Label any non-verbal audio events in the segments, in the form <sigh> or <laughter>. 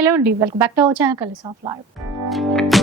Hello అండి welcome back to our channel కలిసి of live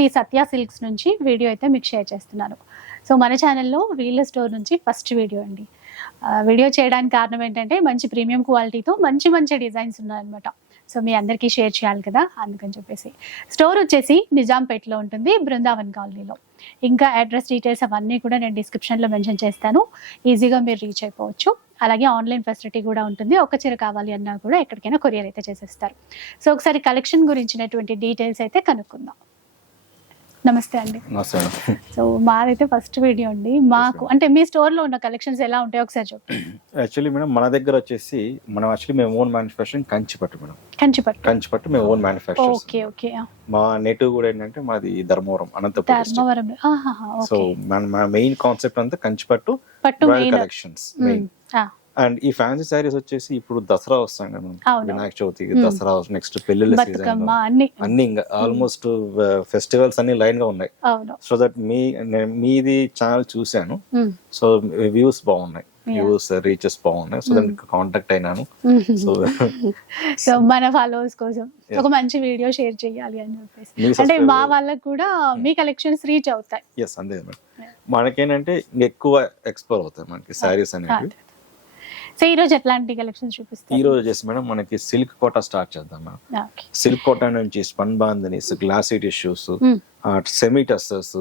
Shri Satya silks నుంచి వీడియో అయితే మీకు షేర్ చేస్తున్నాను. సో మన ఛానల్లో వీళ్ళ స్టోర్ నుంచి ఫస్ట్ వీడియో అండి. వీడియో చేయడానికి కారణం ఏంటంటే మంచి ప్రీమియం క్వాలిటీతో మంచి మంచి డిజైన్స్ ఉన్నాయన్నమాట. సో మీ అందరికీ షేర్ చేయాలి కదా అందుకని చెప్పేసి. స్టోర్ వచ్చేసి నిజాంపేటలో ఉంటుంది బృందావన్ కాలనీలో. ఇంకా అడ్రస్ డీటెయిల్స్ అవన్నీ కూడా నేను డిస్క్రిప్షన్లో మెన్షన్ చేస్తాను. ఈజీగా మీరు రీచ్ అయిపోవచ్చు. అలాగే ఆన్లైన్ ఫెసిలిటీ కూడా ఉంటుంది. ఒక చీర కావాలి అన్నా కూడా ఎక్కడికైనా కొరియర్ అయితే చేసేస్తారు. సో ఒకసారి కలెక్షన్ గురించినటువంటి డీటెయిల్స్ అయితే కనుక్కుందాం. నమస్తే అండి. నమస్తే సో మాదైతే ఫస్ట్ వీడియో అండి. మాకు అంటే మీ స్టోర్లో ఉన్న కలెక్షన్స్ ఎలా ఉంటాయో ఒకసారి చెప్పండి యాక్చువల్లీ మేడం మన దగ్గర వచ్చేసి మనం యాక్చువల్లీ మేము ఓన్ మ్యానుఫ్యాక్చరింగ్ కంచిపట్టు మేడం. కంచిపట్టు. కంచిపట్టు మేము ఓన్ మ్యానుఫ్యాక్చర్ ఓకే ఓకే మా నేటివ్ కూడా ఏంటంటే మాది ధర్మవరం అనంతపురం. ధర్మవరం. సో మన మెయిన్ కాన్సెప్ట్ అంతా కంచిపట్టు పట్టు కలెక్షన్స్ మెయిన్ అండ్ ఈ ఫ్యాన్సీ శారీస్ వచ్చేసి ఇప్పుడు దసరా వస్తాయి కదా. వినాయక చవితి Hmm. దసరా నెక్స్ట్ పెళ్ళిళ్ళ సీజన్ అన్ని. ఇంకా ఆల్మోస్ట్ ఫెస్టివల్స్ అన్ని లైన్గా ఉన్నాయి. సో దట్ మీ మీది ఛానల్ చూశాను. ఉమ్, సో వ్యూస్ బాగున్నాయి. వ్యూస్ రీచెస్ బాగున్నాయి. సో దానికి కాంటాక్ట్ అయినాను. సో సో <laughs> <laughs> మన ఫాలోవర్స్ కోసం ఒక మంచి వీడియో షేర్ చేయాలి అని చెప్పేసి. అంటే మా వాళ్ళకు కూడా మీ కలెక్షన్స్ రీచ్ అవుతాయి. ఎస్ అంతే మేడం. మనకేంటంటే ఎక్కువ ఎక్స్ప్లోర్ అవుతాయి మనకి శారీస్ అనేవి సో ఈ రోజు ఎట్లాంటి కలెక్షన్స్ ఈ చూపిస్తారు రోజు వచ్చేసి మేడం మనకి సిల్క్ కోట స్టార్ట్ చేద్దాం మేడం. ఓకే సిల్క్ కోట నుంచి spun bandhanis glossy tissues semi tussars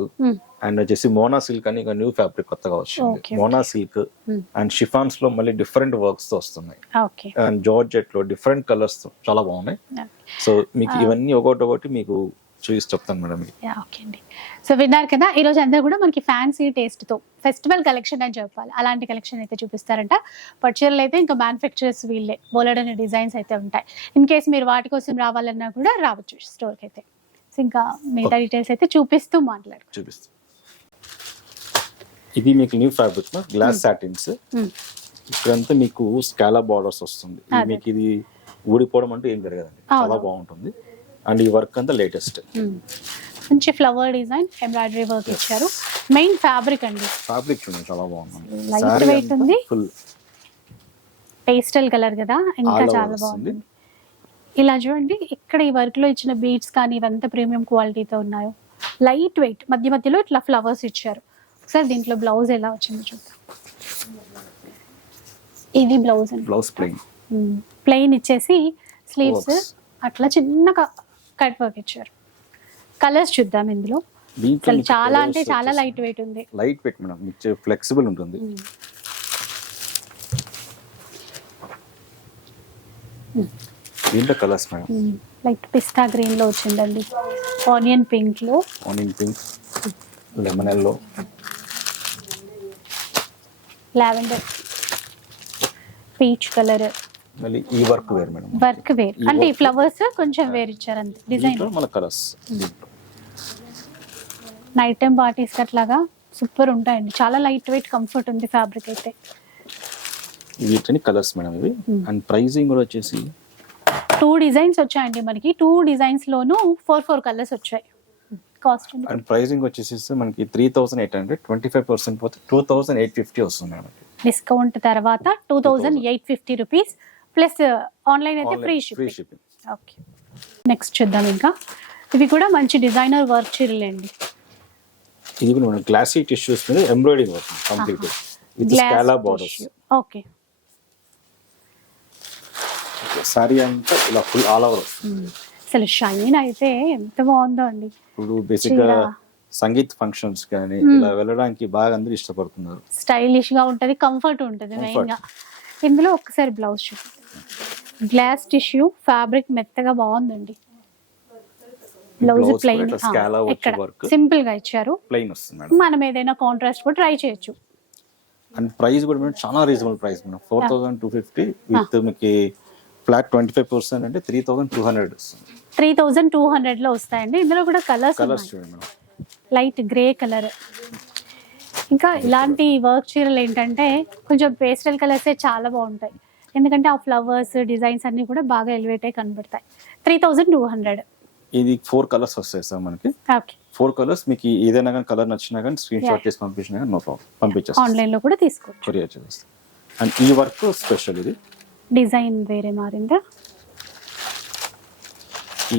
and వచ్చేసి మోనా సిల్క్ అని ఒక న్యూ ఫ్యాబ్రిక్ కొత్తగా వచ్చింది. Mona silk Hmm. అండ్ షిఫాన్స్లో మళ్ళీ డిఫరెంట్ వర్క్స్తో వస్తున్నాయి. ఓకే అండ్ జార్జెట్లో డిఫరెంట్ కలర్స్ చాలా బాగున్నాయి. సో మీకు ఇవన్నీ ఒకటి ఒకటి మీకు చూసి చెప్తాను మేడం. యా, ఓకే అండి. సో విన్నారు కదా ఈ రోజు అందరూ కూడా మనకి ఫ్యాన్సీ టేస్ట్తో ఫెస్టివల్ కలెక్షన్ అని చెప్పాలి. అలాంటి కలెక్షన్ అయితే చూపిస్తారంట. పట్టుచీరలు అయితే ఇంకా మ్యానుఫ్యాక్చరర్స్ వీళ్ళే బోలెడని డిజైన్స్ అయితే ఉంటాయి. ఇన్ కేస్ మీరు వాటి కోసం రావాలన్నా కూడా రావచ్చు స్టోర్కి అయితే. సో ఇంకా మిగతా డీటెయిల్స్ అయితే చూపిస్తూ మాట్లాడు చూపిస్తాను ఇది మీకు న్యూ ఫ్యాబ్రిక్ గ్లాస్ సాటిన్స్ ఇక్కడంతా మీకు స్కాలా బార్డర్స్ వస్తుంది. మీకు ఇది ఊడిపోవడం అంటే ఏం జరగదండి. చాలా. బాగుంటుంది. అండ్ ఈ వర్క్ అంతా లేటెస్ట్. మంచి ఫ్లవర్ డిజైన్ ఎంబ్రాయిడరీ వర్క్ ఇచ్చారు. మెయిన్ ఫ్యాబ్రిక్ అండి. ఫ్యాబ్రిక్ చూడండి చాలా బాగుంది. Weight అంతా ఉంది. full. పేస్టల్ కలర్ కదా ఇంకా చాలా. బాగుంది. ఇలా చూడండి ఇక్కడ ఈ వర్క్లో ఇచ్చిన బీడ్స్ కానీ ఇవంతా ప్రీమియం క్వాలిటీతో ఉన్నాయో. లైట్ వెయిట్ మధ్య మధ్యలో ఇట్లా ఫ్లవర్స్ ఇచ్చారు. ఒకసారి దీంట్లో బ్లౌజ్ ఎలా వచ్చిందో చూద్దాం. ఇది బ్లౌజ్ అండి. బ్లౌజ్ ప్లెయిన్ ప్లెయిన్ ఇచ్చేసి స్లీవ్స్. అట్లా చిన్నగా కట్ వర్క్ ఇచ్చారు. కలర్స్ చూద్దాం ఇందులో. అసలు చాలా అంటే చాలా లైట్ వెయిట్ ఉంది. లైట్ వెయిట్ మేడం మీకు ఫ్లెక్సిబుల్ ఉంటుంది. దీంట్లో కలర్స్ మేడం? లైట్ పిస్తా గ్రీన్లో వచ్చిందండి. Onion పింక్లో onion pink lemon yellow lavender peach colour మళ్ళీ ఈ వర్క్ వేరు మేడం వర్క్ వేర్. అంటే ఈ ఫ్లవర్స్ కొంచెం వేర్ ఇచ్చారు అంతే. డిజైన్ మన కలర్స్ నైట్ టైం పార్టీస్ అట్లాగా సూపర్ ఉంటాయండి. చాలా లైట్ వెయిట్ కంఫర్ట్ ఉంది ఫ్యాబ్రిక్ అయితే. వీటిని కలర్స్ మేడం ఇవి. Hmm. అండ్ ప్రైజింగ్ కూడా వచ్చేసి టూ డిజైన్స్ వచ్చాయండి మనకి. టూ డిజైన్స్ లోను ఫోర్ ఫోర్ కలర్స్ వచ్చాయి. కాస్ట్ అండ్ ప్రైజింగ్ వచ్చేసి మనకి three thousand eight hundred twenty five percent పోతే టూ థౌసండ్ ఎయిట్ ఫిఫ్టీ వస్తుంది మనకి. డిస్కౌంట్ తర్వాత two thousand eight fifty rupees plus online అయితే free free ship shipping okay next చూద్దాం ఇంకా. ఇవి కూడా మంచి డిజైనర్ వర్క్ చీరలేండి. ఇది కూడా మనం గ్లాసీ టిష్యూస్ మీద embroidering work complete with scallop borders okay sari అంతా ఇలా ఫుల్ ఆల్ ఓవర్ అసలు షైన్ అయితే ఎంత బాగుందో అండి. ఇప్పుడు బేసిక్గా. సంగీత్ ఫంక్షన్స్ కానీ Hmm. ఇలా వెళ్ళడానికి బాగా అందరూ ఇష్టపడుతున్నారు. స్టైలిష్గా ఉంటది కంఫర్ట్ ఉంటది. మెయిన్గా. ఇందులో ఒక్కసారి బ్లౌజ్ చూపి గ్లాస్ టిష్యూ ఫ్యాబ్రిక్ మెత్తగా బాగుందండి. బ్లౌజ్ ప్లెయిన్ ఇక్కడ. సింపుల్గా ఇచ్చారు. ప్లెయిన్ వస్తుంది మనం ఏదైనా కాంట్రాస్ట్ కూడా ట్రై చేయొచ్చు. అండ్ ప్రైస్ కూడా మేడం చాలా reasonable price madam four thousand two fifty with మీకు ఫ్లాట్ ట్వంటీ ఫైవ్ పర్సెంట్ అంటే త్రీ థౌసండ్ టూ హండ్రెడ్ వస్తుంది. త్రీ థౌజండ్ టూ హండ్రెడ్లో వస్తాయండి. ఇందులో కూడా కలర్స్ కలర్స్ చూడండి మేడం లైట్ గ్రే కలర్ ఇంకా ఇలాంటి వర్క్ చీరలు ఏంటంటే కొంచెం పేస్టల్ కలర్సే చాలా బాగుంటాయి. ఎందుకంటే ఆ ఫ్లవర్స్ డిజైన్స్ అన్ని కూడా బాగా ఎలివేట్ అయి కనబడతాయి. Three thousand two hundred. ఇది ఫోర్ కలర్స్ వస్తాయి సార్ మనకి. ఫోర్ కలర్స్ మీకు ఏదైనా కానీ కలర్ నచ్చినా కానీ స్క్రీన్ షాట్ చేసి పంపించినా కానీ నో ప్రాబ్లం పంపించేస్తాం. ఆన్లైన్లో కూడా తీసుకోవచ్చు. కొరియర్ చేస్తాం అండ్ ఈ వర్క్ స్పెషల్ ఇది. డిజైన్ వేరే మారిందా?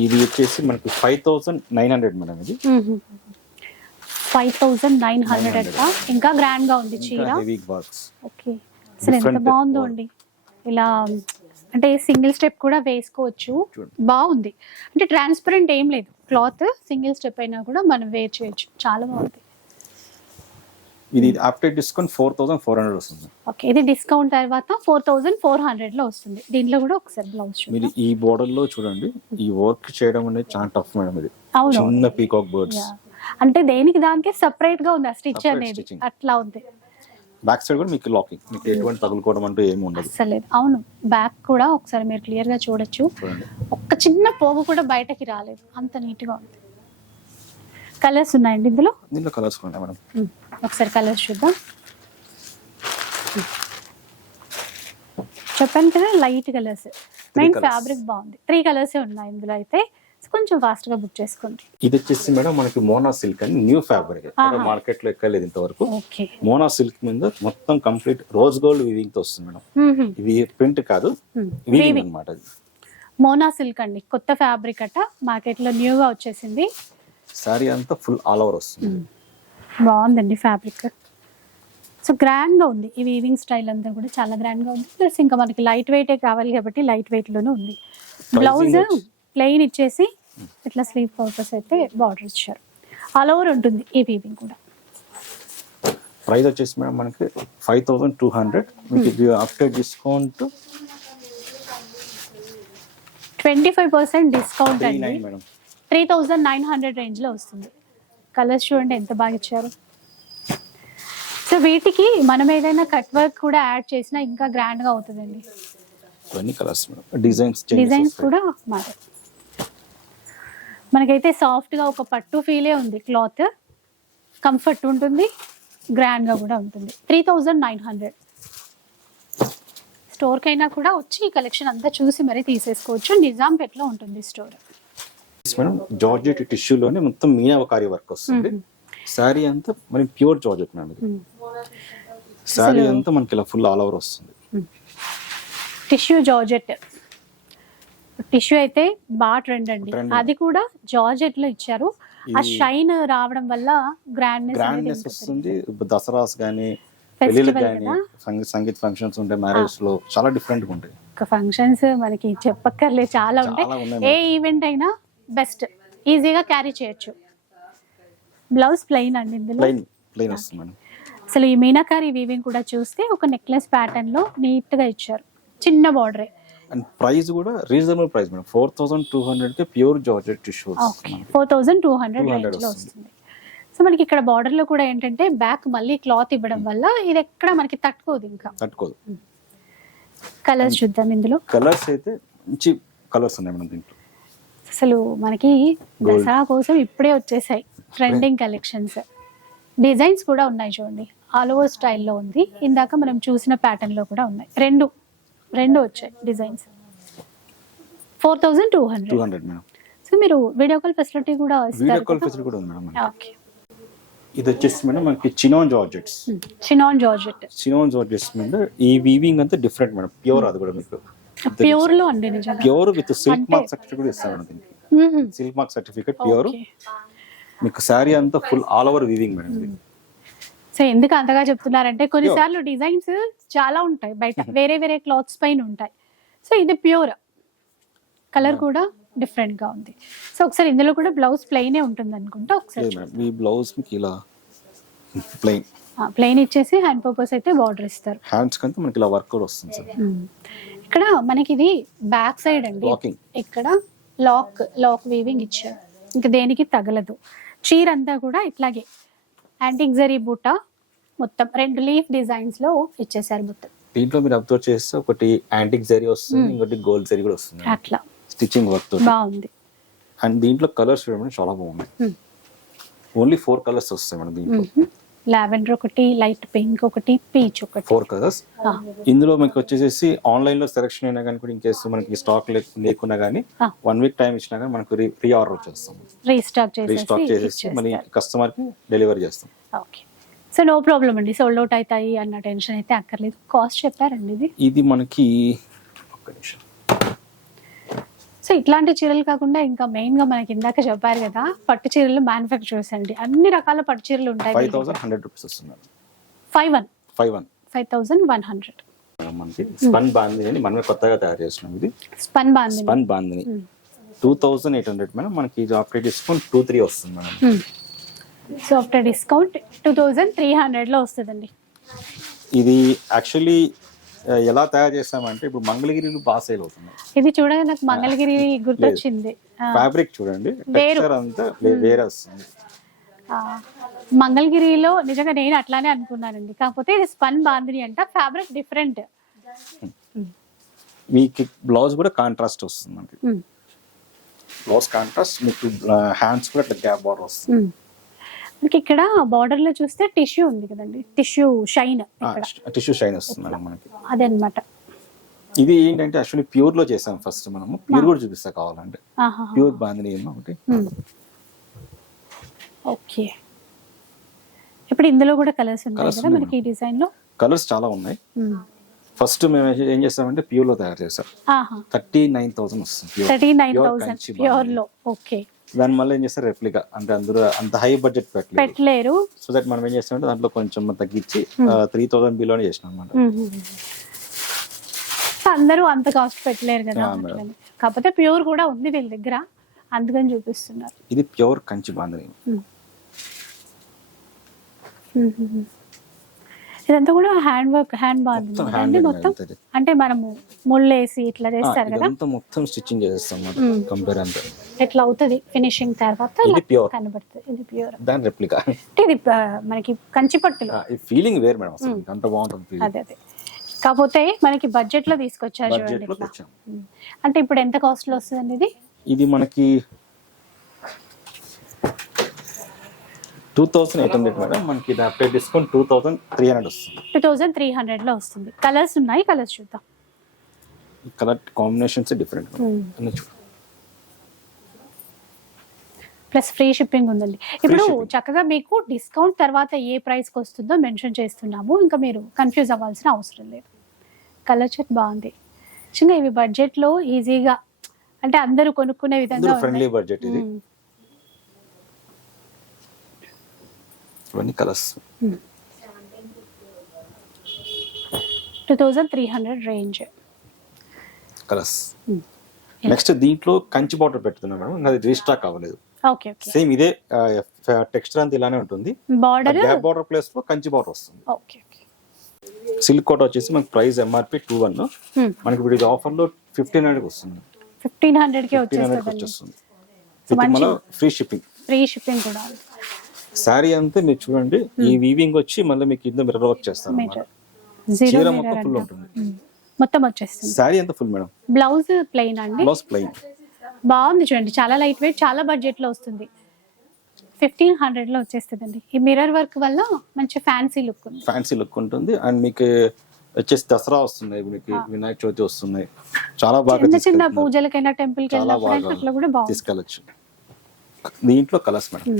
ఇది వచ్చేసి మనకి five thousand nine hundred madam ఇది. ఫైవ్ థౌజండ్ నైన్ హండ్రెడ్ ఇంకా గ్రాండ్గా ఉంది చీర? ఓకే. అసలు ఎంత బాగుందో. అండి. ఇలా అంటే సింగిల్ స్టెప్ కూడా వేసుకోవచ్చు. బాగుంది. అంటే ట్రాన్స్పరెంట్ ఏం లేదు. క్లాత్ సింగిల్ స్టెప్ అయినా కూడా మనం వేర్ చేయొచ్చు. చాలా బాగుంది. ఇది after discount four thousand four hundred వస్తుంది. ఓకే ఇది డిస్కౌంట్ తర్వాత ఫోర్ థౌజండ్ ఫోర్ హండ్రెడ్లో వస్తుంది. దీంట్లో కూడా ఒకసారి బ్లౌజ్ మీరు ఈ బోర్డర్లో చూడండి ఈ వర్క్ చేయడం అనేది చాలా టఫ్ మేడం ఇది. చిన్న పీకాక్ బర్డ్స్. అంటే దేనికి దానికి సెపరేట్గా ఉంది ఆ స్టిచ్ అనేది. అట్లా ఉంది. బ్యాక్ సైడ్ కూడా మీకు లాకింగ్ మీకు ఎటువంటి తగులుకోవడం అంటూ ఏమి ఉండదు. అసలు లేదు. అవును బ్యాక్ కూడా ఒకసారి మీరు క్లియర్గా చూడొచ్చు. ఒక్క చిన్న పోగు కూడా బయటకి రాలేదు. అంత నీట్గా ఉంది. కలర్స్ ఉన్నాయండి ఇందులో? దీంట్లో కలర్స్ ఉన్నాయి మేడం. ఉమ్, ఒకసారి కలర్స్ చూద్దాం. చెప్పాను కదా లైట్ కలర్స్ మెయిన్. ఫ్యాబ్రిక్ బాగుంది. త్రీ కలర్స్ ఉన్నాయి ఇందులో అయితే. కొంచెం ఫాస్ట్గా బుక్ చేసుకోండి. ఇది వచ్చేసి మేడం మనకి మోనా సిల్క్ అని న్యూ ఫ్యాబ్రిక్. మార్కెట్లో ఎక్కలేదు ఇంతవరకు. మోనా సిల్క్ మీద మొత్తం కంప్లీట్ రోజ్ గోల్డ్ వివింగ్తో వస్తుంది మేడం. ఇది ప్రింట్ కాదు వివింగ్ అన్నమాట అది మోనా సిల్క్ అండి. కొత్త ఫ్యాబ్రిక్ అట. మార్కెట్లో న్యూగా వచ్చేసింది. సారీ అంతా ఫుల్ ఆల్ ఓవర్ వస్తుంది. బాగుందండి ఫ్యాబ్రిక్. సో గ్రాండ్గా ఉంది. ఈ వీవింగ్ స్టైల్ అంతా కూడా చాలా గ్రాండ్గా ఉంది. ప్లస్ ఇంకా మనకి లైట్ వెయిటే కావాలి కాబట్టి లైట్ వెయిట్లోనే ఉంది బ్లౌజ్ ప్లెయిన్ ఇచ్చేసి ఇట్లా స్లీవ్ పర్పస్ అయితే బార్డర్ ఇచ్చారు. ఆల్ ఓవర్ ఉంటుంది ఈ వీవింగ్ కూడా. ప్రైస్ వచ్చేసి మేడం మనకి ఫైవ్ థౌసండ్ టూ హండ్రెడ్ మీకు after discount twenty five percent discount అండి. త్రీ థౌజండ్ నైన్ హండ్రెడ్ రేంజ్లో వస్తుంది. కలర్స్ చూడండి ఎంత బాగా ఇచ్చారు. సో వీటికి మనం ఏదైనా కట్ వర్క్ కూడా యాడ్ చేసినా ఇంకా గ్రాండ్గా అవుతుందండి. ఇవన్నీ కలర్స్ మేడం డిజైన్స్ డిజైన్స్ కూడా మారాయి. మనకైతే సాఫ్ట్గా ఒక పట్టు ఫీలే ఉంది. క్లాత్ కంఫర్ట్ ఉంటుంది. గ్రాండ్గా కూడా ఉంటుంది. Three thousand nine hundred store కైనా కూడా వచ్చి ఈ కలెక్షన్ అంతా చూసి మరీ తీసేసుకోవచ్చు. నిజాంపేట్లో ఉంటుంది స్టోర్ మేడం జార్జెట్ టిష్యూలోనే మొత్తం మీనావకారి వర్క్ వస్తుంది. శారీ అంతా మరి ప్యూర్ జార్జెట్ మేడం శారీ అంతా మనకి ఇలా ఫుల్ ఆల్ ఓవర్ వస్తుంది. టిష్యూ జార్జెట్ టిష్యూ అయితే బాగా ట్రెండ్ అండి. అది కూడా జార్జెట్లో ఇచ్చారు. ఆ షైన్ రావడం వల్ల గ్రాండ్నెస్ గ్రాండ్నెస్ వస్తుంది. దసరాస్ కానీ పెళ్ళిళ్ళకి కానీ? సంగీత్ ఫంక్షన్స్ ఉంటాయి మ్యారేజ్లో చాలా డిఫరెంట్గా ఉంటాయి ఫంక్షన్స్ మనకి చెప్పక్కర్లేదు చాలా ఉంటాయి. ఏ ఈవెంట్ అయినా బెస్ట్. ఈజీగా క్యారీ చేయొచ్చు. బ్లౌజ్ ప్లెయిన్ అండి ఇందులో? ప్లెయిన్ ప్లెయిన్ వస్తుంది అసలు ఈ మీనాకారి వీవింగ్ కూడా చూస్తే ఒక నెక్లెస్ ప్యాటర్న్లో నీట్గా ఇచ్చారు. చిన్న బార్డరే. అండ్ ప్రైస్ కూడా reasonable price madam. Four thousand two హండ్రెడ్కి pure georgette tissue four thousand two hundred 200 రేంజ్లో వస్తుంది. సో మనకి ఇక్కడ బార్డర్లో కూడా ఏంటంటే బ్యాక్ మళ్ళీ క్లాత్ ఇవ్వడం వల్ల ఇది ఎక్కడ మనకి తట్టుకోదు ఇంకా. తట్టుకోదు. కలర్స్ చూద్దాం ఇందులో. కలర్స్ అయితే మంచి కలర్స్ ఉన్నాయి మేడం దీంట్లో. అసలు మనకి. దసరా కోసం ఇప్పుడే వచ్చేసాయి. ట్రెండింగ్ కలెక్షన్స్ డిజైన్స్ కూడా ఉన్నాయి చూడండి. ఆల్ ఓవర్ స్టైల్లో ఉంది. ఇందాక మనం చూసిన ప్యాటర్న్లో కూడా ఉన్నాయి. రెండు. రెండు వచ్చాయి designs. Four thousand two two hundred hundred madam. So మీరు వీడియో కాల్ ఫెసిలిటీ కూడా వీడియో కాల్ ఫెసిలిటీ కూడా ఉంది మేడం. ఓకే. ఇది వచ్చేసి మేడం మనకి chinon georgettes chinon georgette chinon georgettes మీద ఈ వీవింగ్ అంతా డిఫరెంట్ మేడం. ప్యూర్ అది కూడా మీకు. ప్యూర్లో అండి నిజంగా. Pure with silk mark certificate ఇస్తాం మేడం దీనికి. Silk mark certificate pure. మీకు శారీ అంతా full all over weaving madam ఇది. సో ఎందుకు అంతగా చెప్తున్నారంటే కొన్నిసార్లు డిజైన్స్ చాలా ఉంటాయి బయట. <laughs> వేరే వేరే క్లాత్స్ పైన ఉంటాయి. సో ఇది ప్యూర్. కలర్ కూడా డిఫరెంట్గా ఉంది. సో ఒకసారి ఇందులో కూడా బ్లౌజ్ ప్లెయినే ఉంటుంది అనుకుంటా ఒకసారి ఈ బ్లౌజ్ ఇలా ప్లెయిన్. ప్లెయిన్ ఇచ్చేసి హ్యాండ్ పర్పస్ అయితే బార్డర్ ఇస్తారు. హ్యాండ్స్ కంతా మనకి ఇలా వర్క్ కూడా వస్తుంది సార్ ఇక్కడ మనకి ఇది బ్యాక్ సైడ్ అండి. ఇక్కడ లాక్ లాక్ వీవింగ్ ఇచ్చారు. ఇంకా దేనికి తగలదు. చీర అంతా కూడా ఇట్లాగే. యాంటిక్ జరీ బూట మొత్తం రెండు లీఫ్ డిజైన్స్లో ఇచ్చేసారు మొత్తం దీంట్లో మీరు అబ్జర్వ్ చేస్తే ఒకటి యాంటిక్ జరీ వస్తుంది ఇంకోటి గోల్డ్ జరీ కూడా వస్తుంది. అట్లా. స్టిచ్చింగ్ వర్క్తో బాగుంది. అండ్ దీంట్లో కలర్స్ చూడమని చాలా బాగున్నాయి. ఓన్లీ ఫోర్ కలర్స్ వస్తాయి మేడం దీంట్లో. లావెండర్ ఒకటి లైట్ పింక్ ఒకటి పీచ్ ఒకటి. ఫోర్ కలర్స్ ఇందులో మీకు వచ్చేసి ఆన్లైన్లో సెలెక్షన్ అయినా కానీ కూడా ఇంకేస్ మనకి స్టాక్ లేకున్నా కానీ. వన్ వీక్ టైం ఇచ్చినా కానీ మనకు రీ ఆర్డర్ వచ్చేస్తాం. రీస్టాక్ రీస్టాక్ చేసేసి చేసేసి మళ్ళీ కస్టమర్కి డెలివరీ చేస్తాం. ఓకే సో నో ప్రాబ్లం అండి. సోల్డ్ అవుట్ అవుతాయి అన్న టెన్షన్ అయితే అక్కర్లేదు. కాస్ట్ చెప్పారండి ఇది? ఇది మనకి ఒక్క నిమిషం. సో ఇట్లాంటి చీరలు కాకుండా ఇంకా మెయిన్గా మనకి ఇందాక చెప్పారు కదా పట్టు చీరలు మ్యానుఫ్యాక్చర్స్ అండి. అన్ని రకాల పట్టు చీరలు ఉంటాయి ఫైవ్ థౌసండ్ హండ్రెడ్ రూపీస్ వస్తుంది five one. Five one. Five thousand one hundred. మనకి స్పన్ బాందిని అని మనమే కొత్తగా తయారు చేసినాం ఇది. Spun bandhi spun bandhani. Two thousand eight hundred madam మనకి ఆపరేట్ డిస్కౌంట్ టూ త్రీ వస్తుంది madam. So after discount two thousand three హండ్రెడ్లో వస్తుందండి. ఇది యాక్చువల్లీ ఎలా తయారు చేస్తామంటే ఇప్పుడు మంగళగిరిలు బాగా సేల్ అవుతున్నాయి. ఇది చూడగా నాకు మంగళగిరి గుర్తొచ్చింది. ఫ్యాబ్రిక్ చూడండి. టెక్స్చర్ అంతా వేరే వస్తుంది. మంగళగిరిలో నిజంగా నేను అట్లానే అనుకున్నానండి. కాకపోతే ఇది స్పన్ బాందిని అంట ఫ్యాబ్రిక్ డిఫరెంట్ మీకు బ్లౌజ్ కూడా కాంట్రాస్ట్ వస్తుంది మనకి. బ్లౌజ్ కాంట్రాస్ట్ మీకు హ్యాండ్స్ కూడా గ్యాప్ బార్డర్ వస్తుంది. మనకి ఇక్కడ బార్డర్లో చూస్తే టిష్యూ ఉంది కదండి. టిష్యూ షైన్ టిష్యూ షైన్ వస్తుంది మేడం మనకి. అదే అనమాట ఇది ఏంటంటే యాక్చువల్లీ ప్యూర్లో చేసాం ఫస్ట్ మనము. ప్యూర్ కూడా చూపిస్తా కావాలంటే ప్యూర్ ఏమో ఒకటి. ఓకే ఇప్పుడు ఇందులో కూడా కలర్స్ Colours కదా ఉన్నాయి మనకి ఈ డిజైన్లో? కలర్స్ చాలా ఉన్నాయి. ఫస్ట్ మేము ఏం చేస్తామంటే ప్యూర్లో తయారు చేసాం. థర్టీ నైన్ థౌసండ్ వస్తుంది థర్టీ నైన్ థౌసండ్ ప్యూర్. లో. ఓకే దాని వల్ల ఏం చేస్తారు? రెప్లికా అంటే అందరూ అంత హై బడ్జెట్ పెట్టలేరు. సో దట్ మనం ఏం చేస్తామంటే దాంట్లో కొంచెం తగ్గించి త్రీ థౌసండ్ బిలోనే చేసినాం అనమాట. అందరూ అంత కాస్ట్ పెట్టలేరు కదా. కాకపోతే ప్యూర్ కూడా ఉంది వీళ్ళ దగ్గర. అందుకని చూపిస్తున్నారు. ఇది ప్యూర్ కంచి మ్మ్. ఇదంతా కూడా హ్యాండ్ వర్క్ హ్యాండ్ మొత్తం అండి మొత్తం అంటే మనము ముళ్ళేసి ఇట్లా చేస్తారు కదా. మొత్తం స్టిచ్చింగ్ Hmm. కంపేర్ అంతా. ఇట్లా అవుతుంది? ఫినిషింగ్ తర్వాత. కనబడుతుంది. ఇది ప్యూర్ దాని రెప్లికా అంటే ఇది మనకి కంచి పట్టులు. ఫీలింగ్ వేరు మేడం అంత బాగుంటుంది అదే అదే. కాకపోతే మనకి బడ్జెట్లో తీసుకొచ్చారు చూడండి. అంటే ఇప్పుడు ఎంత కాస్ట్లో వస్తుందండి ఇది? ఇది మనకి two thousand eight hundred madam మనకి ఇది update discount two thousand three hundred వస్తుంది. టూ థౌజండ్ త్రీ హండ్రెడ్లో వస్తుంది. కలర్స్ ఉన్నాయి కలర్స్ చూద్దాం. Colour combinations different Hmm. Plus free shipping ఉందండి. ఇప్పుడు. చక్కగా మీకు డిస్కౌంట్ తర్వాత ఏ ప్రైస్కి వస్తుందో మెన్షన్ చేస్తున్నాము. ఇంకా మీరు కన్ఫ్యూజ్ అవ్వాల్సిన అవసరం లేదు. కలర్ చెట్ బాగుంది. నిజంగా ఇవి బడ్జెట్లో ఈజీగా అంటే అందరూ కొనుక్కునే విధంగా ఫ్రెండ్లీ బడ్జెట్ ఇది. ఇవన్నీ colours. Two thousand three hundred range colours. Next దీంట్లో కంచి బార్డర్ పెడుతున్నాం మేడం. అది రీస్టాక్ అవ్వలేదు సేమ్ ఇదే టెక్స్చర్ అంతా ఇలానే ఉంటుంది. బార్డర్ బార్డర్ ప్లేస్లో కంచి బార్డర్ వస్తుంది. ఓకే సిల్క్ కోట్ వచ్చేసి మనకి ప్రైస్ ఎంఆర్పి టూ వన్ మనకి ఇప్పుడు ఇది ఆఫర్లో ఫిఫ్టీన్ హండ్రెడ్ వస్తుంది. ఫిఫ్టీన్ హండ్రెడ్ వచ్చేస్తుందండి. వచ్చేస్తుంది. ఫ్రీ షిప్పింగ్ ఫ్రీ షిప్పింగ్ కూడా శారీ అంతా మీరు చూడండి ఈ వీవింగ్ వచ్చి మళ్ళీ మీకు కింద మిర్రర్ వర్క్ చేస్తాను చీర మొత్తం ఫుల్ ఉంటుంది. మొత్తం వచ్చేస్తుంది. శారీ అంతా ఫుల్ మేడం. బ్లౌజ్ ప్లెయిన్ అండి? బ్లౌజ్ ప్లెయిన్ బాగుంది చూడండి చాలా లైట్ వెయిట్ చాలా బడ్జెట్లో వస్తుంది. ఫిఫ్టీన్ హండ్రెడ్లో వచ్చేస్తుందండి. ఈ మిర్రర్ వర్క్ వల్ల మంచి ఫ్యాన్సీ లుక్ ఉంది. ఫ్యాన్సీ లుక్ ఉంటుంది. అండ్ మీకు వచ్చేసి దసరా వస్తున్నాయి మీకు వినాయక చవితి వస్తున్నాయి. చాలా బాగా చిన్న చిన్న. పూజలకైనా టెంపుల్కి వెళ్ళినప్పుడు అట్లా కూడా బాగుంది. తీసుకెళ్ళచ్చు. దీంట్లో colours madam.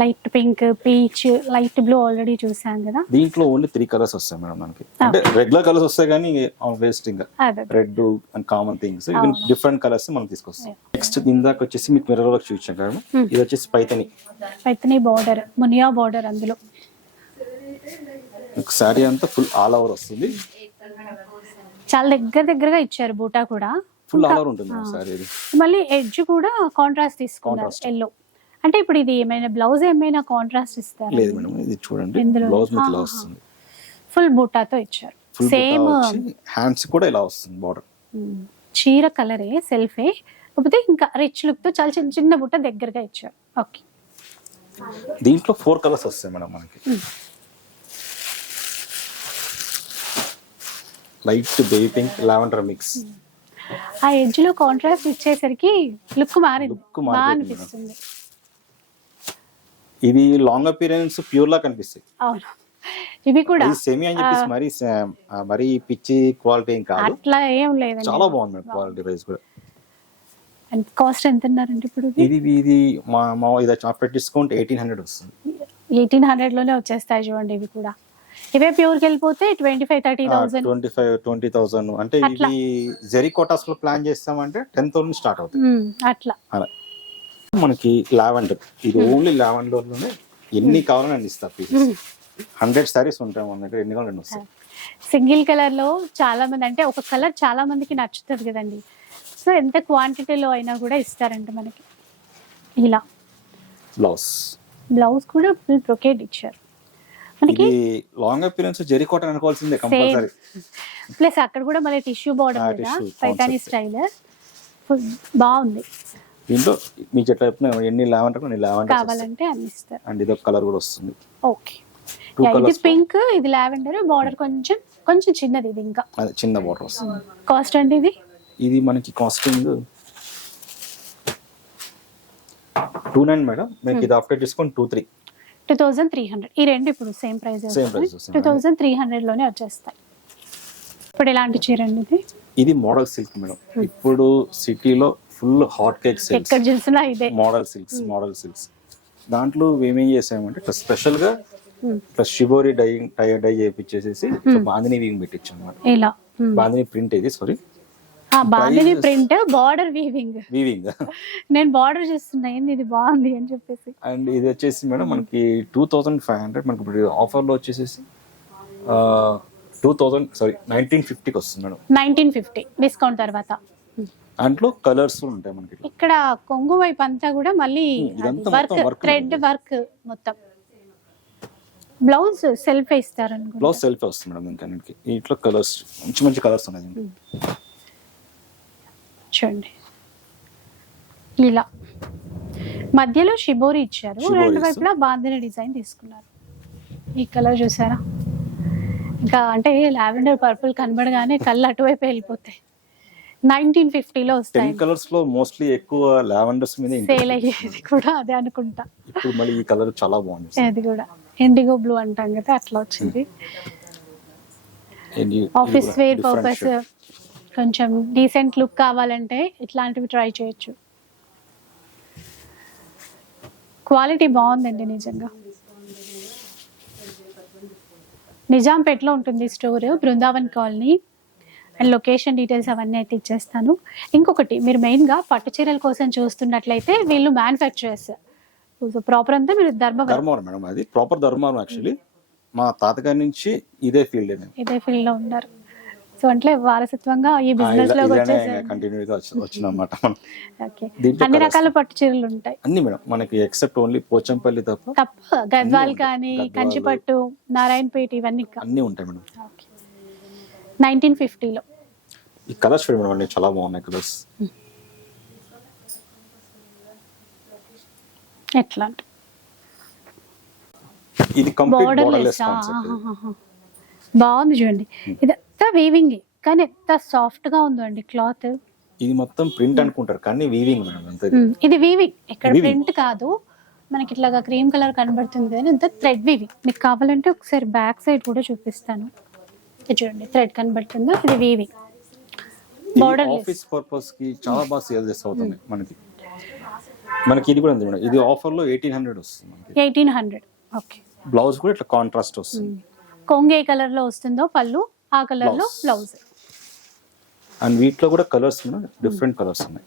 Light pink peach light blue already చూసాం కదా. దీంట్లో ఓన్లీ త్రీ కలర్స్ వస్తాయి మేడం మనకి. అంటే రెగ్యులర్ కలర్స్ వస్తాయి కానీ వేస్ట్ ఇంకా. అదే రెడ్ అండ్ కామన్ థింగ్స్ ఇవి డిఫరెంట్ కలర్స్ మనం తీసుకొస్తాం. నెక్స్ట్ ఇందాక వచ్చేసి మీకు మిర్రర్ వర్క్ చూపించాం కదా ఇది వచ్చేసి పైతని. పైతని బార్డర్ మునియా బార్డర్ అందులో. శారీ అంతా ఫుల్ ఆల్ ఓవర్ వస్తుంది. చాలా దగ్గర దగ్గరగా ఇచ్చారు బూటా కూడా. ఫుల్ ఆల్ ఓవర్ ఉంటుంది ఇది. మళ్ళీ ఎడ్జ్ కూడా కాంట్రాస్ట్ తీసుకున్నారు ఎల్లో అంటే ఇప్పుడు ఇది ఏమైనా బ్లౌజ్ ఏమైనా కాంట్రాస్ట్ ఇస్తారు? లేదు మేడం ఇది చూడండి బ్లౌజ్ మీకు ఇలా వస్తుంది. ఫుల్ బూటాతో ఇచ్చారు. సేమ్ హ్యాండ్స్ కూడా ఇలా వస్తుంది బార్డర్. చీర కలరే సెల్ఫే కాకపోతే ఇంకా రిచ్ లుక్తో చాలా చిన్న చిన్న బుట్ట దగ్గరగా ఇచ్చారు. ఓకే దీంట్లో ఫోర్ కలర్స్ వస్తాయి మేడం మనకి. Light baby pink lavender mix ఆ ఎడ్జ్లో కాంట్రాస్ట్ ఇచ్చేసరికి లుక్ మారింది. బాగా అనిపిస్తుంది. ఇది లాంగ్ అపీరెన్స్ ప్యూర్ లా కనిపిస్తాయి. అవును. ఇవి కూడా సెమీ అని చెప్పేసి మరీ మరీ పిచ్చి క్వాలిటీ ఏం కాదు. అట్లా ఏం లేదండి. చాలా బాగుంది మేడం క్వాలిటీ వైజ్ కూడా. అండ్ కాస్ట్ ఎంత అన్నారండి ఇప్పుడు ఇది? ఇది మా మా ఇది ఆఫ్టర్ డిస్కౌంట్ ఎయిటీన్ హండ్రెడ్ వస్తుంది. ఎయిటీన్ హండ్రెడ్లోనే వచ్చేస్తాయి చూడండి ఇవి కూడా. ఇవే ప్యూర్కి వెళ్ళిపోతే twenty five thirty thousand twenty five twenty thousand అంటే. ఇవి జెరీ కోటాస్లో ప్లాన్ చేస్తామంటే టెన్ థౌసండ్ స్టార్ట్ అవుతుంది అట్లా. అలా. మనకి లావెండర్. ఇది ఓన్లీ లావెండర్లోనే ఎన్ని కావాలని అన్ని ఇస్తారు పీసెస్? హండ్రెడ్ సారీస్ ఉంటాయి మన దగ్గర ఎన్ని కావాలని వస్తాయి? సింగిల్ కలర్లో చాలా మంది అంటే ఒక కలర్ చాలా మందికి నచ్చుతుంది కదండి. సో ఎంత క్వాంటిటీలో అయినా కూడా ఇస్తారంట మనకి. ఇలా. బ్లౌజ్ బ్లౌజ్ కూడా ఫుల్ బ్రొకేడ్ ఇచ్చారు. మనకి లాంగ్ అపీరెన్స్ జెరీ కోటన్ అనుకోవాల్సిందే కంపల్సరీ. ప్లస్ అక్కడ కూడా మళ్ళీ టిష్యూ బార్డర్ కదా పైతానీ. స్టైల్ ఫుల్ బాగుంది. దీంట్లో మీకు ఎట్లా చెప్పిన ఎన్ని లావెండర్ ఎన్ని లావెండర్ కావాలంటే అన్ని ఇస్తారు. అండ్ ఇది ఒక కలర్ కూడా వస్తుంది. ఓకే. ఇది పింక్ ఇది లావెండర్ బార్డర్ కొంచెం కొంచెం చిన్నది ఇది ఇంకా. అదే చిన్న బార్డర్ వస్తుంది. కాస్ట్ అండి ఇది? ఇది మనకి కాస్టింగ్ టూ నైన్ మేడం. మీకు ఇది after discount two three. Two thousand three hundred ఈ రెండు ఇప్పుడు same price. Two thousand three హండ్రెడ్లోనే వచ్చేస్తాయి. ఇప్పుడు ఎలాంటి చీర అండి ఇది? ఇది మోడల్ సిల్క్ మేడం. ఇప్పుడు సిటీలో ఫుల్ హాట్ కేక్ సిల్క్స్. ఎక్కడ చూసినా ఇదే. Model silks model silks. దాంట్లో ఏమేం చేసామంటే ఇట్లా స్పెషల్గా Hmm. ఇట్లా షిబోరి డై డై డై చేయించేసేసి బాందిని వీవింగ్ పెట్టించాం అనమాట ఇలా Hmm. బాందిని ప్రింట్ ఇది సారీ ఆ bandhani print border weaving weaving <laughs> నేను బార్డర్ చూస్తున్నా ఏంది ఇది బాగుంది అని చెప్పేసి. అండ్ ఇది వచ్చేసి మేడం మనకి టూ థౌజండ్ ఫైవ్ హండ్రెడ్ మనకి ఇప్పుడు ఆఫర్లో వచ్చేసేసి టూ థౌజండ్ సారీ నైన్టీన్ ఫిఫ్టీకి వస్తుంది మేడం. నైన్టీన్ ఫిఫ్టీ డిస్కౌంట్ తర్వాత. దాంట్లో కలర్స్ ఉంటాయి మనకి. ఇక్కడ కొంగు వైపు అంతా కూడా మళ్ళీ వర్క్ థ్రెడ్ వర్క్ మొత్తం. బ్లౌజ్ సెల్ఫ్ ఇస్తారు బ్లౌజ్ సెల్ఫ్ వస్తుంది మేడం ఇంకా ఇట్లా కలర్స్ మంచి మంచి కలర్స్ ఉన్నాయి. చూడండి. ఇలా మధ్యలో షిబోరి ఇచ్చారు. రెండు. వైపులా బాందిని డిజైన్ తీసుకున్నారు. ఈ కలర్ చూసారా? ఇంకా అంటే లావెండర్ పర్పుల్ కనబడగానే కళ్ళు అటువైపు వెళ్ళిపోతాయి. నైన్టీన్ ఫిఫ్టీలో వస్తాయి. కలర్స్లో మోస్ట్లీ ఎక్కువ లావెండర్స్ మీద సేల్ అయ్యేది కూడా అదే అనుకుంటా. ఇప్పుడు మళ్ళీ ఈ కలర్ చాలా బాగుంది. అది కూడా. ఇండిగో బ్లూ అంటాం కదా అట్లా వచ్చింది. Office wear purpose. కొంచెం డీసెంట్ లుక్ కావాలంటే ఇట్లాంటివి ట్రై చేయొచ్చు. క్వాలిటీ బాగుందండి నిజంగా. నిజాంపేటలో ఉంటుంది store Brindavan colony. And location details అవన్నీ అయితే ఇచ్చేస్తాను. ఇంకొకటి మీరు మెయిన్గా పట్టు చీరల కోసం చూస్తున్నట్లయితే వీళ్ళు మ్యానుఫ్యాక్చరర్స్. సో ప్రాపర్ అంతా మీరు ధర్మవరం. ధర్మవరం మేడం అది. ప్రాపర్ ధర్మవరం యాక్చువల్లీ మా తాతగారి నుంచి ఇదే ఫీల్డ్ ఇదే ఫీల్డ్లో ఉన్నారు. సో అంటే వారసత్వంగా ఈ బిజినెస్లోకి వచ్చేసారు. కంటిన్యూగా వచ్చిన అనమాట మనం. ఓకే దీంట్లో అన్ని. రకాల పట్టు చీరలు ఉంటాయి. అన్ని మేడం. మనకి ఎక్సెప్ట్ ఓన్లీ పోచంపల్లి తప్ప తప్ప గద్వాల్. కానీ. కంచిపట్టు నారాయణపేట ఇవన్నీ అన్ని ఉంటాయి మేడం. నైన్టీన్ ఫిఫ్టీలో. ఈ కలర్స్ చూడండి మేడం చాలా బాగున్నాయి కలర్స్. ఎట్లా ఇది కంప్లీట్ బోర్డర్ బోర్డర్లెస్ బాగుంది చూడండి. ఇదంతా వీవింగ్ కానీ ఎంత సాఫ్ట్గా ఉందండి క్లాత్ ఇది మొత్తం ప్రింట్ అనుకుంటారు కానీ వీవింగ్ మేడం ఇది. వీవింగ్ ఇక్కడ Weaving. ప్రింట్ కాదు. మనకి ఇట్లాగా క్రీమ్ కలర్ కనబడుతుంది కానీ ఇంత థ్రెడ్ వీవింగ్ మీకు కావాలంటే ఒకసారి బ్యాక్ సైడ్ కూడా చూపిస్తాను. ఇది చూడండి థ్రెడ్ కనబడుతుందా? ఇది వీవింగ్ బార్డర్ ఆఫీస్ పర్పస్కి చాలా బాగా సేల్ చేస్తూ అవుతుంది మనకి. మనకి ఇది కూడా ఉంది మేడం. ఇది ఆఫర్లో ఎయిటీన్ హండ్రెడ్ వస్తుంది మనకి. ఎయిటీన్ హండ్రెడ్ ఓకే బ్లౌజ్ కూడా ఇట్లా కాంట్రాస్ట్ వస్తుంది. కొంగు ఏ కలర్లో వస్తుందో పళ్ళు ఆ కలర్లో. బ్లౌజ్ అండ్ వీటిలో కూడా కలర్స్ డిఫరెంట్ కలర్స్ ఉన్నాయి.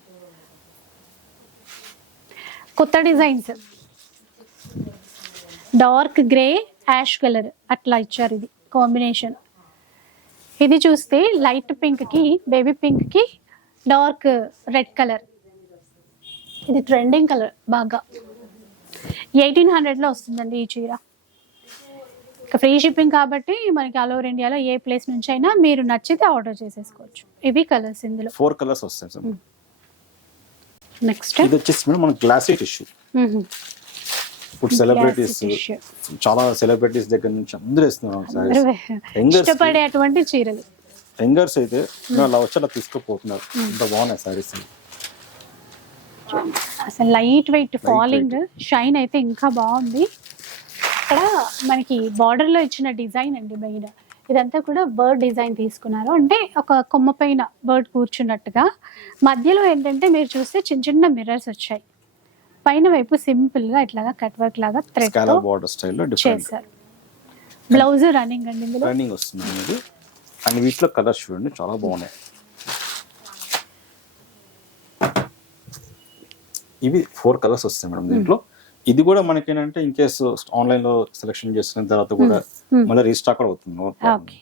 కొత్త designs dark grey ash colour అట్లా ఇచ్చారు ఇది కాంబినేషన్ ఇది చూస్తే లైట్ పింక్కి బేబీ పింక్కి డార్క్ రెడ్ కలర్. ఇది ట్రెండింగ్ కలర్ బాగా. ఎయిటీన్ హండ్రెడ్లో వస్తుందండి ఈ చీర. ఇక ఫ్రీ షిప్పింగ్ కాబట్టి మనకి ఆల్ ఓవర్ ఇండియాలో ఏ ప్లేస్ నుంచి అయినా మీరు నచ్చితే ఆర్డర్ చేసేసుకోవచ్చు. ఇవి కలర్స్ ఇందులో. ఫోర్ కలర్స్ వస్తాయి సార్. నెక్స్ట్. ఇది వచ్చేసి మన గ్లాసీ టిష్యూ. ఇప్పుడు సెలబ్రిటీస్. చాలా సెలబ్రిటీస్ దగ్గర నుంచి అందరూ ఇస్తున్నారు ఇష్టపడేటువంటి చీరలు. యంగర్స్ అయితే అలా వచ్చి అలా తీసుకుపోతున్నారు. ఇంత బాగున్నాయి సారీస్ అసలు లైట్ వెయిట్ ఫాలింగ్ షైన్ అయితే ఇంకా బాగుంది. ఇక్కడ మనకి border లో ఇచ్చిన డిజైన్ అండి మెయిన్. ఇదంతా కూడా బర్డ్ డిజైన్ తీసుకున్నారు. అంటే ఒక కొమ్మ పైన బర్డ్ కూర్చున్నట్టుగా. మధ్యలో ఏంటంటే మీరు చూస్తే చిన్న చిన్న మిర్రర్స్ వచ్చాయి. పైన వైపు సింపుల్గా ఇట్లాగా కట్ వర్క్ లాగా థ్రెడ్ బార్డర్ స్టైల్లో చేశారు. బ్లౌజ్ రన్నింగ్ అండి ఇందులో. రన్నింగ్ వస్తుంది అనేది. అండ్ వీటిలో కలర్స్ చూడండి చాలా బాగున్నాయి. ఇవి ఫోర్ కలర్స్ వస్తాయి మేడం దీంట్లో. ఇది కూడా మనకేంటంటే ఇన్ కేస్ ఆన్లైన్లో సెలెక్షన్ చేసుకున్న తర్వాత కూడా మళ్ళీ రీస్టాక్ కూడా అవుతుంది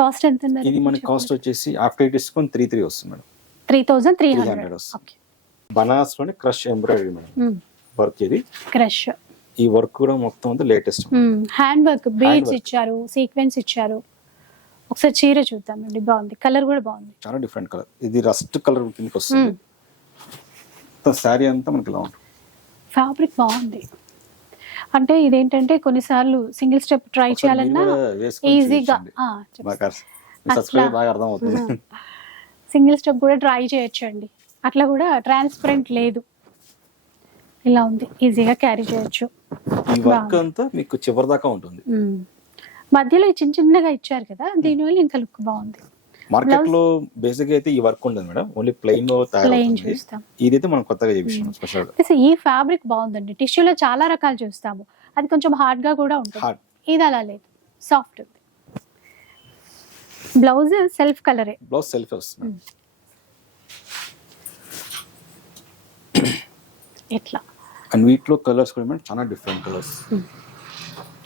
కాస్ట్ ఎంత ఇది మన కాస్ట్ వచ్చేసి ఆఫ్టర్ డిస్కౌంట్ త్రీ త్రీ వస్తుంది madam. Three thousand three 300 hundred వస్తుంది. ఓకే బనారస్లోనే క్రష్ ఎంబ్రాయిడరీ మేడం. వర్క్ ఇది. క్రష్. ఈ వర్క్ కూడా మొత్తం అంతా లేటెస్ట్ హ్యాండ్ వర్క్ బీడ్స్. ఇచ్చారు సీక్వెన్స్ ఇచ్చారు. ఒకసారి చీర చూద్దామండి బాగుంది. కలర్ కూడా బాగుంది. చాలా డిఫరెంట్ కలర్. ఇది రస్ట్ కలర్ కిందకి వస్తుంది. శారీ అంతా మనకి ఇలా ఉంటుంది. ఫ్యాబ్రిక్ బాగుంది. అంటే ఇదేంటంటే కొన్నిసార్లు సింగిల్ స్టెప్ ట్రై చేయాలన్నా ఈజీగా. బాగా అర్థం అవుతుంది సింగిల్ స్టెప్ కూడా ట్రై చేయొచ్చు అండి అట్లా కూడా ట్రాన్స్పరెంట్ లేదు. ఇలా ఉంది. ఈజీగా క్యారీ చేయొచ్చు. ఈ వర్క్ అంతా మీకు చివరి దాకా ఉంటుంది. మధ్యలో చిన్న చిన్నగా ఇచ్చారు కదా దీనివల్ల ఇంకా లుక్ బాగుంది. మార్కెట్లో బేసిక్ అయితే ఈ వర్క్ ఉండదు మేడం. ఓన్లీ ప్లెయిన్ ప్లెయిన్ చూస్తాం. ఇదైతే మనం కొత్తగా చేపించాం స్పెషల్ ఈ ఫ్యాబ్రిక్ బాగుందండి. టిష్యూలో చాలా రకాలు చూస్తాము. అది కొంచెం హార్డ్గా కూడా ఉంటుంది. ఇది అలా లేదు. సాఫ్ట్ ఉంది. బ్లౌజ్ సెల్ఫ్ కలరే బ్లౌజ్ సెల్ఫ్ ఎట్లా? అండ్ వీటిలో కలర్స్ కూడా మేడం చాలా డిఫరెంట్ కలర్స్.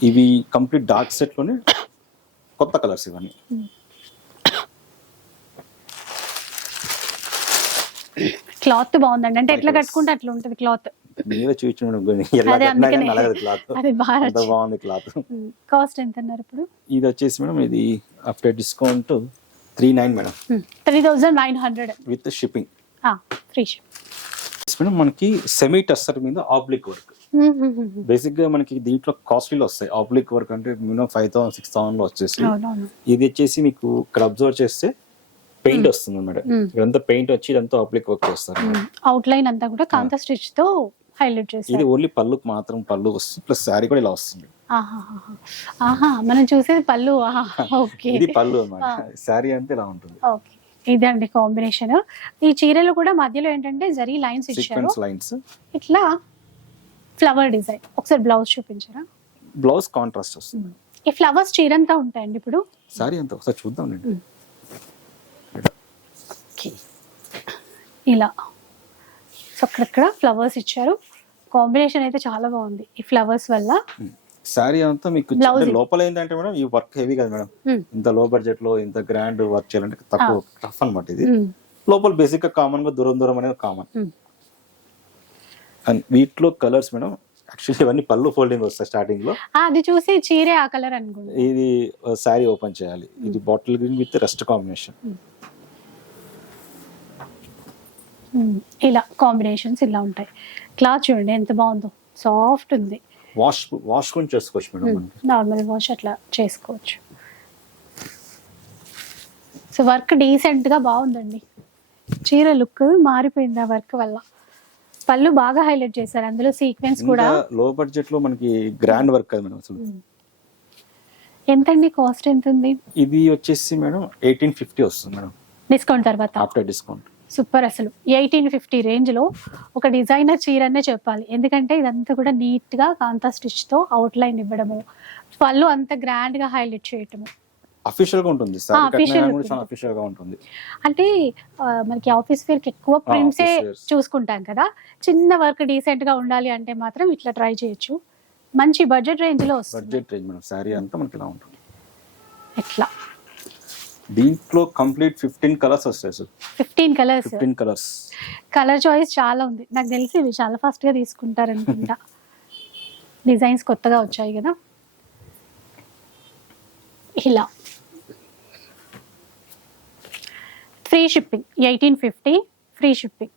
ఇవి కంప్లీట్ డార్క్ సెట్లోనే కొత్త కలర్స్ ఇవన్నీ. క్లాత్ బాగుందండి. అంటే ఎట్లా కట్టుకుంటే అట్లా ఉంటుంది క్లాత్? మీరే చూపించండి క్లాత్. అది బాగుంది క్లాత్. కాస్ట్ ఎంత అన్నారు ఇప్పుడు? ఇది వచ్చేసి మేడం ఇది after discount three nine madam. Three thousand nine hundred. With shipping. Free ship. Madam మనకి సెమీ టస్టర్ మీద ఆబ్లిక్ వర్క్ బేసిక్గా మనకి దీంట్లో కాస్ట్లీలో వస్తాయి. ఆబ్లిక్ వర్క్ అంటే మినిమం ఫైవ్ థౌసండ్ సిక్స్ థౌసండ్లో వచ్చేసి ఇది వచ్చేసి మీకు ఇక్కడ అబ్జర్వ్ చేస్తే పెయింట్ వస్తుంది మేడం ఇదంతా పెయింట్ వచ్చి ఇదంతా ఆబ్లిక్ వర్క్ చేస్తారు అవుట్ లైన్ అంతా కూడా కాంతా స్టిచ్తో హైలైట్ ఇది చేశారు ఓన్లీ పళ్ళుకి మాత్రం పళ్ళు వస్తుంది. ప్లస్ శారీ కూడా ఇలా వస్తుంది. ఆహా మనం చూసేది పళ్ళు. <laughs> ఓకే ఇది పళ్ళు అన్నమాట. శారీ అంతా ఇలా ఉంటుంది. ఓకే. ఇదండి కాంబినేషన్ ఈ చీరలు కూడా మధ్యలో ఏంటంటే జరీ లైన్స్ ఇచ్చారు. లైన్స్ ఇట్లా ఫ్లవర్ డిజైన్ ఒకసారి బ్లౌజ్ చూపించరా? బ్లౌజ్ కాంట్రాస్ట్ వస్తుంది. ఈ ఫ్లవర్స్ చీరంతా ఉంటాయండి ఇప్పుడు? శారీ అంతా ఒకసారి చూద్దాం ఇలా. సో అక్కడక్కడ ఫ్లవర్స్ ఇచ్చారు. కాంబినేషన్ అయితే చాలా బాగుంది ఈ ఫ్లవర్స్ వల్ల. శారీ అంతా మీకు. లోపల ఏంటంటే మేడం ఈ వర్క్ హెవీ కదా మేడం. మ్మ్. ఇంత లో బడ్జెట్లో ఇంత గ్రాండ్ వర్క్ చేయాలంటే తక్కువ టఫ్ అన్నమాట ఇది. మ్మ్. లోపల బేసిక్గా కామన్గా దూరం దూరం అనేది కామన్. అండ్ వీటిలో కలర్స్ మేడం యాక్చువల్లీ ఇవన్నీ పళ్ళు ఫోల్డింగ్ వస్తాయి స్టార్టింగ్లో. ఆ, అది చూసి చీరే ఆ కలర్ అనుకుంటా ఇది శారీ ఓపెన్ చేయాలి. ఇది bottle green with rust combination. ఇలా కాంబినేషన్స్ ఇలా ఉంటాయి. క్లాత్ చూడండి ఎంత బాగుందో. సాఫ్ట్ ఉంది. వాష్ వాష్ కూడా చేసుకోవచ్చు మేడం మనం నార్మల్ వాష్ అట్లా చేసుకోవచ్చు. సో వర్క్ డీసెంట్గా బాగుందండి. చీర లుక్ మారిపోయింది ఆ వర్క్ వల్ల. పళ్ళు బాగా హైలైట్ చేశారు. అందులో సీక్వెన్స్ కూడా ఇంకా లో బడ్జెట్లో మనకి గ్రాండ్ వర్క్ కదా మేడం అసలు. ఎంతండి కాస్ట్ ఎంత ఉంది ఇది వచ్చేసి మేడం ఎయిటీన్ ఫిఫ్టీ వస్తుంది మేడం. డిస్కౌంట్ తర్వాత. ఆఫ్టర్ డిస్కౌంట్ సూపర్ అసలు. ఎయిటీన్ ఫిఫ్టీ రేంజ్లో ఒక డిజైనర్ చీరనే చెప్పాలి. ఎందుకంటే ఇదంతా కూడా నీట్గా కాంతా స్టిచ్తో అవుట్ లైన్ ఇవ్వడము. పళ్ళు అంత గ్రాండ్గా హైలైట్ చేయటము. అఫీషియల్గా ఉంటుంది అఫీషియల్గా అంటే మనకి ఆఫీస్ వేర్కి ఎక్కువ ప్రింట్సే. చూసుకుంటాం కదా. చిన్న వర్క్ డీసెంట్గా ఉండాలి అంటే మాత్రం ఇట్లా ట్రై చేయొచ్చు. మంచి బడ్జెట్ రేంజ్లో వస్తుంది. బడ్జెట్ రేంజ్ శారీ అంతా మనకి ఇలా ఉంటుంది. ఇట్లా దీంట్లో కంప్లీట్ ఫిఫ్టీన్ కలర్స్ వస్తాయి sir. Fifteen colours? Fifteen colours. Colour choice చాలా ఉంది. నాకు తెలిసి ఇవి చాలా ఫాస్ట్గా తీసుకుంటారు అనుకుంటా డిజైన్స్ కొత్తగా వచ్చాయి కదా. ఇలా. Free shipping eighteen fifty free shipping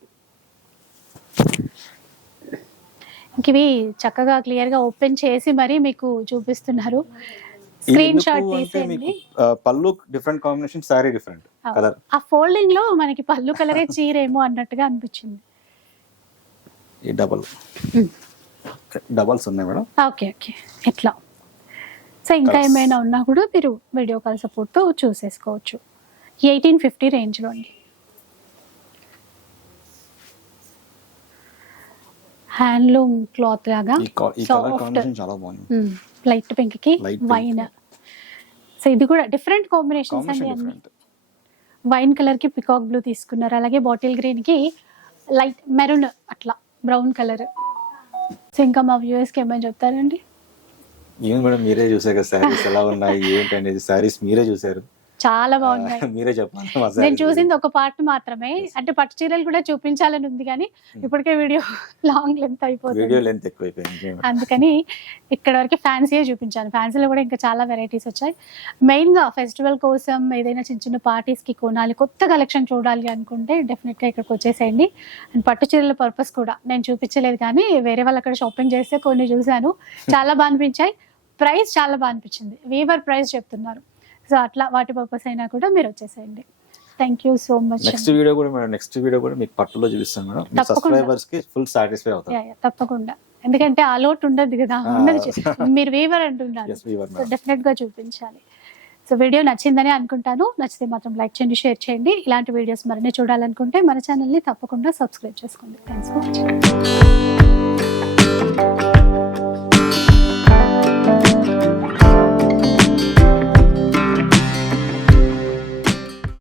ఇంక ఇవి చక్కగా క్లియర్గా ఓపెన్ చేసి మరీ మీకు చూపిస్తున్నారు. స్క్రీన్ షాట్ తీసేయండి. పళ్ళు different combination sorry different. Colour. ఆ ఫోల్డింగ్లో మనకి పళ్ళు కలరే చీరేమో అన్నట్టుగా అనిపించింది. ఈ డబల్. డబల్స్ ఉన్నాయి మేడం. Okay okay. ఇట్లా. సో ఇంకా. ఏమైనా ఉన్నా కూడా మీరు వీడియో కాల్ సపోర్ట్తో చూసేసుకోవచ్చు. ఎయిటీన్ ఫిఫ్టీ రేంజ్లో అండి. హ్యాండ్లూమ్ క్లాత్ లాగా చాలా బాగుంది. లైట్ పింక్కి Light pink. వైన్. సో ఇది కూడా డిఫరెంట్ కాంబినేషన్స్ అండి కాంబినేషన్ అన్ని. డిఫరెంట్. వైన్ కలర్కి పికాక్ బ్లూ తీసుకున్నారు. అలాగే బాటిల్ గ్రీన్కి లైట్ మెరూన్ అట్లా బ్రౌన్ కలర్. సో ఇంకా మా వ్యూవర్స్కి ఏమైనా చెప్తారండి? ఏం మేడం మీరే చూసారు కదా శారీస్ ఎలా ఉన్నాయి ఏంటి అనేది శారీస్ మీరే చూసారు. చాలా బాగున్నాయి. మీరే చెప్పాలి నేను చూసింది ఒక పార్ట్ మాత్రమే. అంటే పట్టు చీరలు కూడా చూపించాలని ఉంది కానీ ఇప్పటికే వీడియో <laughs> లాంగ్ లెంత్ వీడియో అయిపోతుంది లెంత్ ఎక్కువైపోయింది. అందుకని ఇక్కడ వరకు ఫ్యాన్సీయే చూపించాను. ఫ్యాన్సీలో కూడా ఇంకా చాలా వెరైటీస్ వచ్చాయి. మెయిన్గా ఫెస్టివల్ కోసం ఏదైనా చిన్న చిన్న పార్టీస్కి కొనాలి కొత్త కలెక్షన్ చూడాలి అనుకుంటే డెఫినెట్గా ఇక్కడికి వచ్చేసేయండి. అండ్ పట్టు చీరల పర్పస్ కూడా నేను చూపించలేదు కానీ వేరే వాళ్ళు అక్కడ షాపింగ్ చేస్తే కొన్ని చూశాను. చాలా బాగా అనిపించాయి. ప్రైస్ చాలా బాగా అనిపించింది. వీవర్ ప్రైస్ చెప్తున్నారు. సో అట్లా వాటి పర్పస్ అయినా కూడా మీరు వచ్చేసేయండి. Thank you so much next video కూడా మేడం నెక్స్ట్ వీడియో కూడా మీకు పట్టులో చూపిస్తాను మేడం. మీ. సబ్స్క్రైబర్స్కి ఫుల్ సాటిస్ఫై అవుతారు. తప్పకుండా. ఎందుకంటే ఆ లోటు ఉండదు కదా. ఉన్నది మీరు వీవర్ అంటున్నారు. సో డెఫినెట్గా చూపించాలి. సో వీడియో నచ్చిందని అనుకుంటాను. నచ్చితే మాత్రం లైక్ చేయండి షేర్ చేయండి. ఇలాంటి వీడియోస్ మరిన్ని చూడాలనుకుంటే మన ఛానల్ని తప్పకుండా సబ్స్క్రైబ్ చేసుకోండి. Thanks for watching